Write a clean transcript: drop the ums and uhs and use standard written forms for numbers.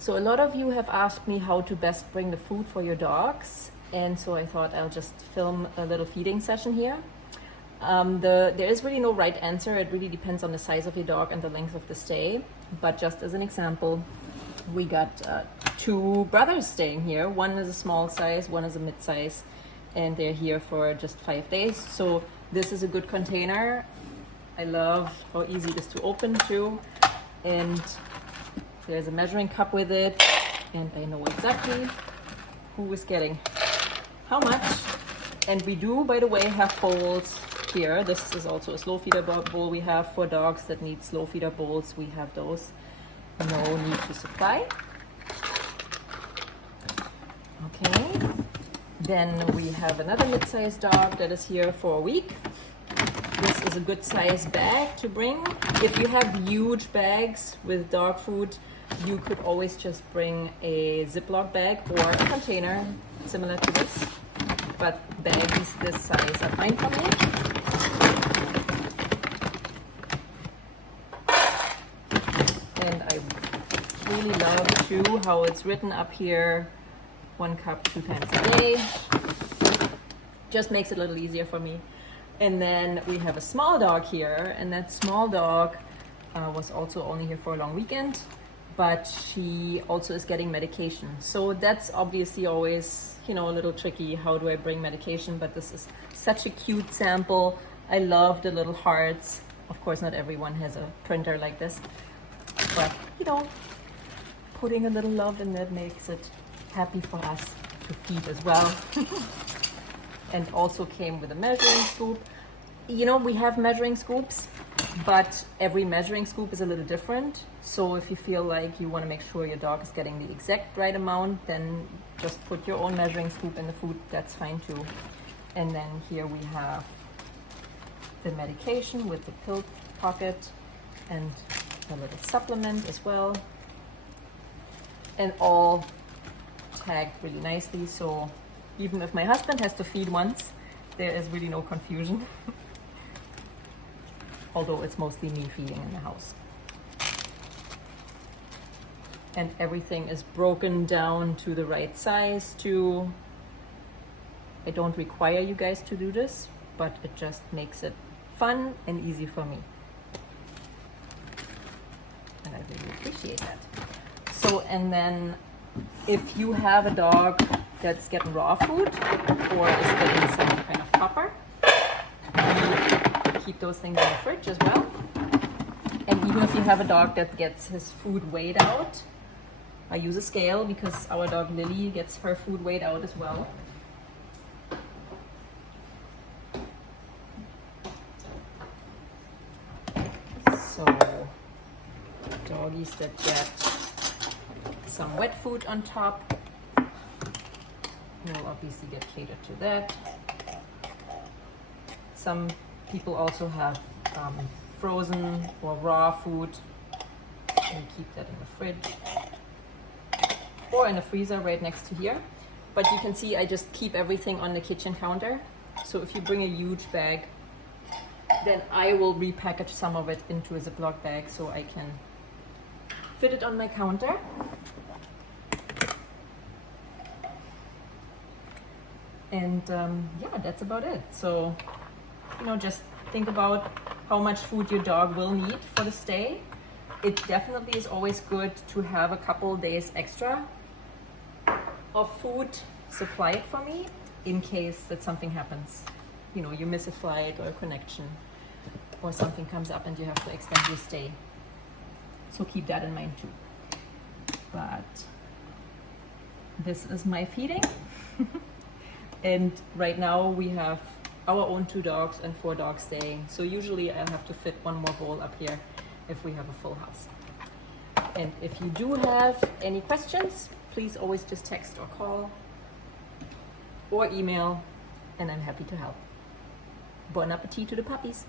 So a lot of you have asked me how to best bring the food for your dogs, and so I thought I'll just film a little feeding session here. There is really no right answer. It really depends on the size of your dog and the length of the stay. But just as an example, we got two brothers staying here. One is a small size, one is a mid-size, and they're here for just 5 days. So this is a good container. I love how easy it is to open too. And there's a measuring cup with it, and I know exactly who is getting how much. And we do, by the way, have bowls here. This is also a slow feeder bowl we have for dogs that need slow feeder bowls. We have those. No need to supply. Okay. Then we have another mid-sized dog that is here for a week. This is a good size bag to bring. If you have huge bags with dog food, you could always just bring a Ziploc bag or a container similar to this. But bags this size are fine for me. And I really love too how it's written up here, 1 cup 2 times a day. Just makes it a little easier for me. And then we have a small dog here, and that small dog was also only here for a long weekend, but she also is getting medication. So that's obviously always, a little tricky. How do I bring medication? But this is such a cute sample. I love the little hearts. Of course, not everyone has a printer like this, but putting a little love in that makes it happy for us to feed as well. And also came with a measuring scoop. We have measuring scoops, but every measuring scoop is a little different. So if you feel like you want to make sure your dog is getting the exact right amount, then just put your own measuring scoop in the food. That's fine too. And then here we have the medication with the pill pocket and a little supplement as well. And all tagged really nicely. So even if my husband has to feed once, there is really no confusion. Although it's mostly me feeding in the house. And everything is broken down to the right size too. I don't require you guys to do this, but it just makes it fun and easy for me. And I really appreciate that. So, and then if you have a dog that's getting raw food or is getting some kind of copper, you keep those things in the fridge as well. And even if you have a dog that gets his food weighed out, I use a scale because our dog Lily gets her food weighed out as well. So doggies that get some wet food on top will obviously get catered to that. Some people also have frozen or raw food, and keep that in the fridge or in the freezer right next to here. But you can see I just keep everything on the kitchen counter. So if you bring a huge bag, then I will repackage some of it into a Ziploc bag so I can fit it on my counter. And yeah, that's about it. So, just think about how much food your dog will need for the stay. It definitely is always good to have a couple days extra of food supplied for me in case that something happens. You miss a flight or a connection or something comes up and you have to extend your stay. So keep that in mind too. But this is my feeding. And right now we have our own 2 dogs and 4 dogs staying. So usually I'll have to fit 1 more bowl up here if we have a full house. And if you do have any questions, please always just text or call or email, and I'm happy to help. Bon appetit to the puppies.